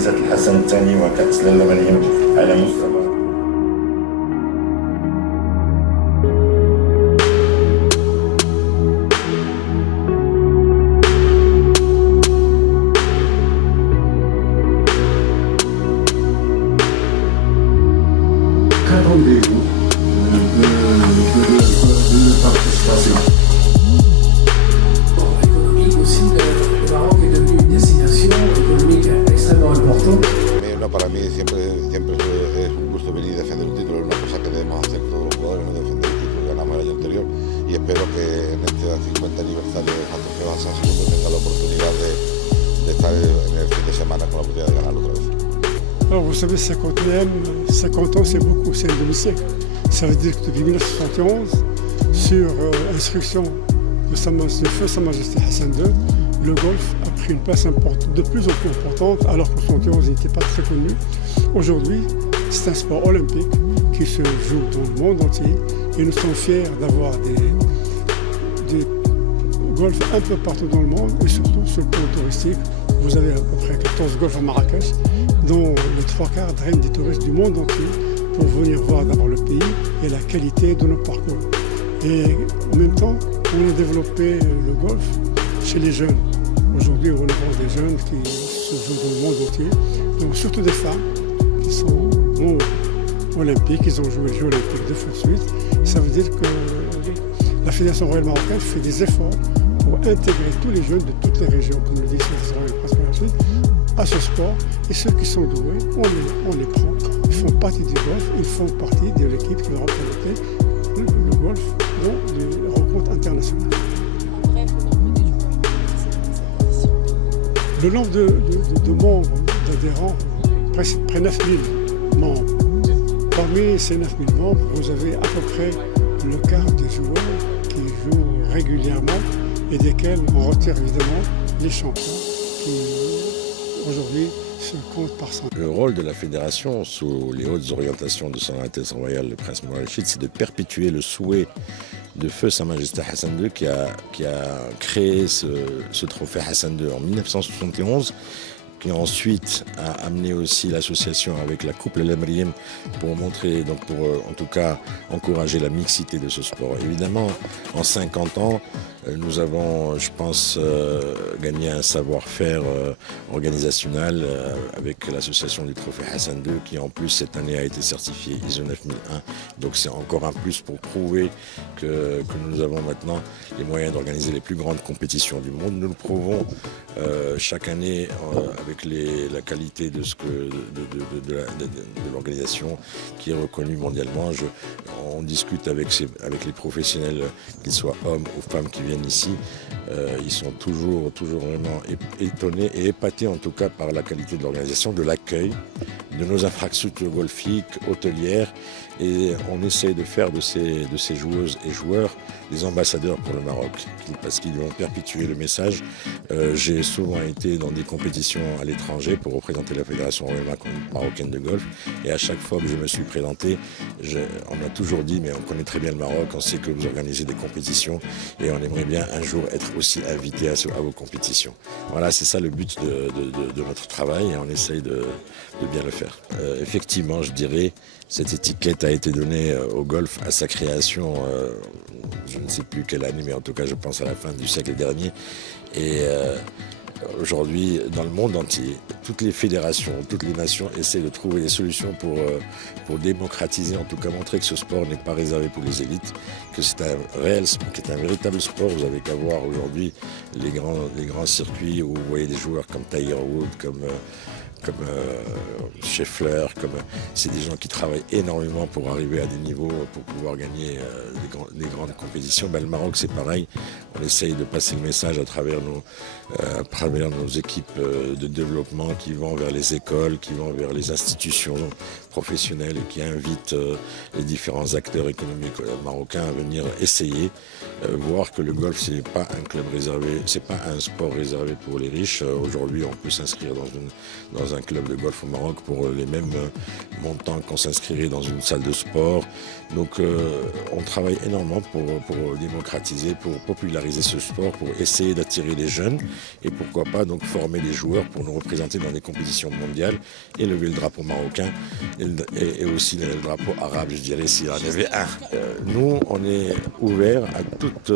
جائزة الحسن الثاني وكأس اللبنية على مستوى. Qu'attendez-vous de participation? Économique aussi, le Maroc est devenu une destination économique extrêmement importante. No, para mí siempre es un gusto venir y defender un título, es una cosa que debemos hacer todos los jugadores, no defender el título que ganamos el año anterior, y espero que en este 50 aniversario de Santos Cebas San Segundo tenga la oportunidad de estar en el fin de semana con la oportunidad de ganarlo otra vez. Alors vous savez, 50 ans c'est beaucoup, c'est un demi-siècle. Ça veut dire que depuis 1971, sur instruction de feu Sa Majesté Hassan II, le golf a pris une place de plus en plus importante, alors qu'en 1971 il n'était pas très connu. Aujourd'hui, c'est un sport olympique qui se joue dans le monde entier et nous sommes fiers d'avoir des golf un peu partout dans le monde et surtout sur le plan touristique. Vous avez à peu près 14 golfs à Marrakech, dont les 3/4 drainent des touristes du monde entier pour venir voir d'abord le pays et la qualité de nos parcours. Et en même temps, on a développé le golf chez les jeunes. Aujourd'hui, on a des jeunes qui se jouent dans le monde entier, donc surtout des femmes qui sont olympiques, ils ont joué les Jeux olympiques 2 fois de suite. Ça veut dire que la Fédération royale marocaine fait des efforts pour intégrer tous les jeunes de toutes les régions, comme le dit Israël presque à ce sport. Et ceux qui sont doués, on les prend. Ils font partie du golf, ils font partie de l'équipe qui va représenter le golf dans les rencontres internationales. Le nombre de membres, d'adhérents, près 9000 membres. Parmi ces 9000 membres, vous avez à peu près le quart des joueurs qui jouent régulièrement et desquels on retire évidemment les champions qui aujourd'hui se comptent par centaines. Le rôle de la fédération, sous les hautes orientations de Son Altesse Royale, le Prince Mohammed Rachid, c'est de perpétuer le souhait de feu Sa Majesté Hassan II qui a créé ce trophée Hassan II en 1971, qui ensuite a amené aussi l'association avec la Coupe El Emriem pour montrer, donc pour en tout cas encourager la mixité de ce sport. Évidemment, en 50 ans, nous avons, je pense, gagné un savoir-faire organisationnel avec l'association du trophée Hassan II qui en plus cette année a été certifié ISO 9001. Donc c'est encore un plus pour prouver que nous avons maintenant les moyens d'organiser les plus grandes compétitions du monde. Nous le prouvons chaque année avec la qualité de l'organisation qui est reconnue mondialement. On discute avec les professionnels, qu'ils soient hommes ou femmes qui viennent ici. Ils sont toujours vraiment étonnés et épatés en tout cas par la qualité de l'organisation, de l'accueil, de nos infrastructures golfiques, hôtelières. Et on essaie de faire de ces joueuses et joueurs des ambassadeurs pour le Maroc, parce qu'ils vont perpétuer le message. J'ai souvent été dans des compétitions à l'étranger pour représenter la Fédération royale marocaine de golf. Et à chaque fois que je me suis présenté, on m'a toujours dit, mais on connaît très bien le Maroc, on sait que vous organisez des compétitions et on aimerait bien un jour être aussi invité à vos compétitions. Voilà, c'est ça le but de notre travail et on essaye de bien le faire. Effectivement, je dirais, cette étiquette a été donnée au golf à sa création, je ne sais plus quelle année, mais en tout cas je pense à la fin du siècle dernier. Et aujourd'hui, dans le monde entier, toutes les fédérations, toutes les nations essaient de trouver des solutions pour démocratiser, en tout cas montrer que ce sport n'est pas réservé pour les élites, que c'est un réel sport, qui est un véritable sport. Vous n'avez qu'à voir aujourd'hui les grands circuits où vous voyez des joueurs comme Tiger Woods, comme Scheffler, c'est des gens qui travaillent énormément pour arriver à des niveaux, pour pouvoir gagner des grandes compétitions. Le Maroc, c'est pareil. On essaye de passer le message à travers nos équipes de développement qui vont vers les écoles, qui vont vers les institutions professionnelles et qui invitent les différents acteurs économiques marocains à venir essayer, voir que le golf, c'est pas un club réservé, c'est pas un sport réservé pour les riches. Aujourd'hui, on peut s'inscrire dans un club de golf au Maroc pour les mêmes montant qu'on s'inscrirait dans une salle de sport. Donc on travaille énormément pour démocratiser, pour populariser ce sport, pour essayer d'attirer les jeunes et pourquoi pas donc former les joueurs pour nous représenter dans des compétitions mondiales et lever le drapeau marocain et aussi le drapeau arabe, je dirais, s'il y en avait un. Nous, on est ouvert à toute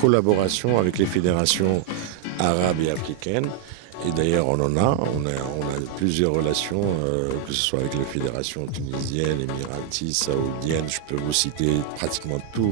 collaboration avec les fédérations arabes et africaines. Et d'ailleurs, on a plusieurs relations, que ce soit avec les fédérations tunisiennes, émiraties, saoudiennes. Je peux vous citer pratiquement tous